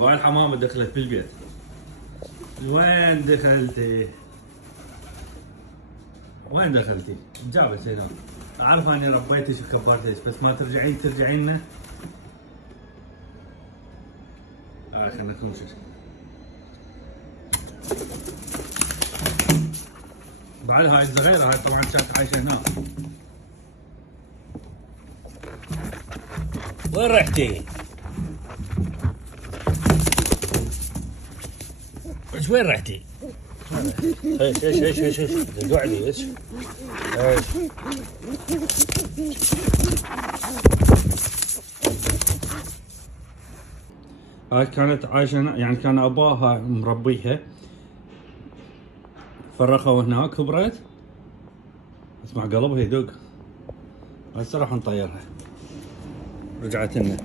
وهاي الحمامة دخلت بالبيت. وين دخلتي؟ وين دخلتي؟ جابت هنا. اعرف اني ربيتك وكبرتك بس ما ترجعين لنا. خلنا نمشي. بعد هاي الصغيرة هاي طبعا كانت عايشة هناك. وين رحتي؟ ايش وين رحتي؟ ايش قعدي ايش؟ هاي كانت عايشة يعني كان اباها مربيها، فرخوا هناك كبرت. اسمع قلبها يدق. هسه راح نطيرها. رجعت لنا.